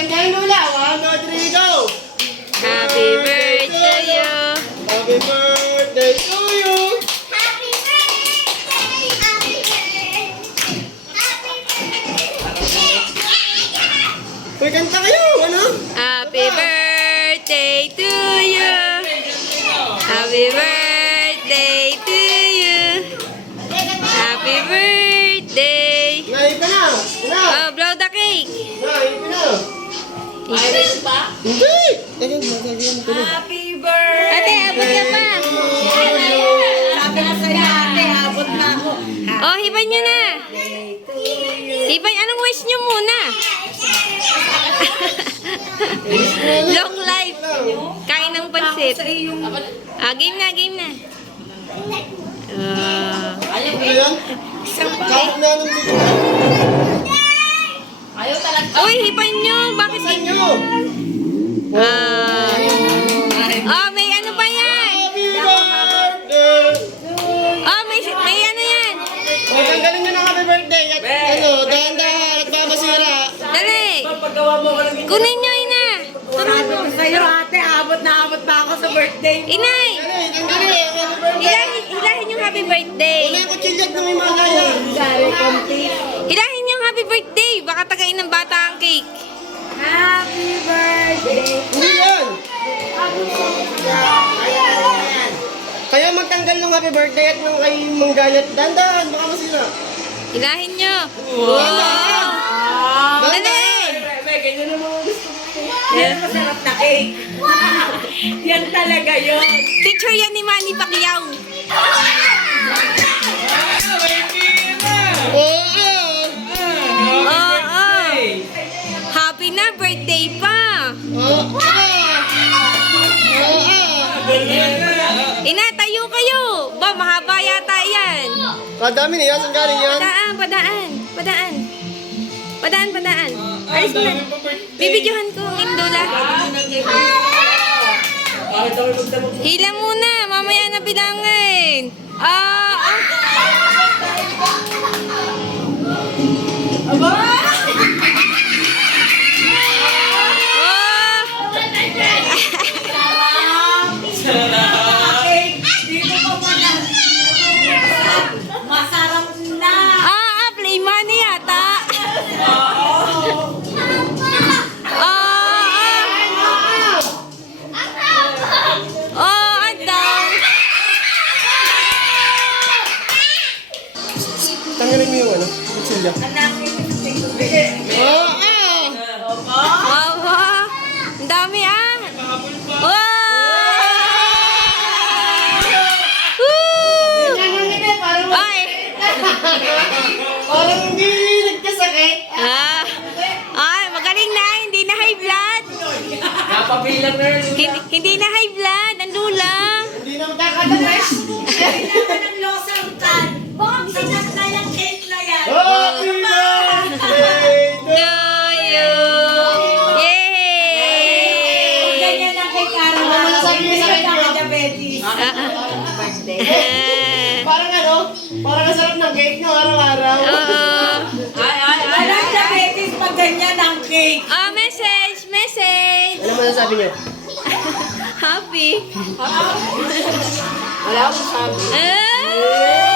Tandaan mo lang. 1, 2, 3, go! Happy birthday to you. Happy birthday to you! Happy birthday! Happy birthday! Happy birthday! Uy, kanta kayo! Ano? Happy birthday to you. Happy birthday to you. Happy birthday. Ngayon pa na! Ano? Oh, blow the cake. Ngayon pa na! Iris pa? Hindi! Ayun, magagawin ko na. Happy birthday! Ate, abot ka pa. Sabi na sa'yo ate, abot na ako. Oh, hiban nyo na. Hiban, anong wish nyo muna? Long life. Kain ng pansit. Sa iyong... Ah, game na, game na. Ayaw Ano yan? Kapag na ng dito na. Ayaw talaga. Uy, hiban nyo. Bakit Saan hindi? nyo? Oh, may ano pa yan? Happy birthday! Oh, may ano yan? O, tanggalin nyo ng happy birthday. At ano, dahan-dahan at baka masira. Dali. Paggawa mo ko lang Kunin nyo, ina. Turuan mo. sa'yo ate, abot na ako sa birthday mo. Inay, Tanggalin, tanggalin. Happy birthday. hilahin yung happy birthday. Wala yung kutsilyag na may mga kaya. Sorry, complete. Hilahin yung happy birthday. Baka tagain ng bata ang cake. Happy birthday. Hindi yan. Kaya magtanggal ng happy birthday at nung kay Manggayat. Dahan-dahan, baka masira. Hilahin nyo. Dahan-dahan. Dali. Bebe, ganyan naman gusto mo. Yan masarap na cake. Yan talaga yun. Teacher yan ni Manny Pacquiao. Oo. Oo. Happy na birthday pa. Oo. Oo. Ina, tayo kayo. Ba, mahaba yata yan. Kadami niya, saan galing yan? Padaan. Alis na. Bibidyohan ko ang indula. Hila muna, mamaya na bilangin. Dito pa pala. Masarap na. Play money yata. Andang. Tanggalin mo yung ano, kutsilya. Hanapin mo sa Oo. Wow, ang dami Wow! Woo! Ay! Parang hindi nagkasakit. Ay, magaling na, hindi na high blood. Napabilang na yun. Hindi na high blood, ang lula. Hindi na magkakadalas. Kailangan ng losartan. Baka sinas na yung cake na yan. Happy birthday to To you. Yay! Ganyan ang cake araw-araw. masasabi mo sa akin, Ang bro? diabetes. Parang ano, parang ang sarap ng cake nyo araw-araw. Walang diabetes pag ganyan ang cake. Message. Ano mo nasabi nyo? Happy. Wala akong sabi. Ah!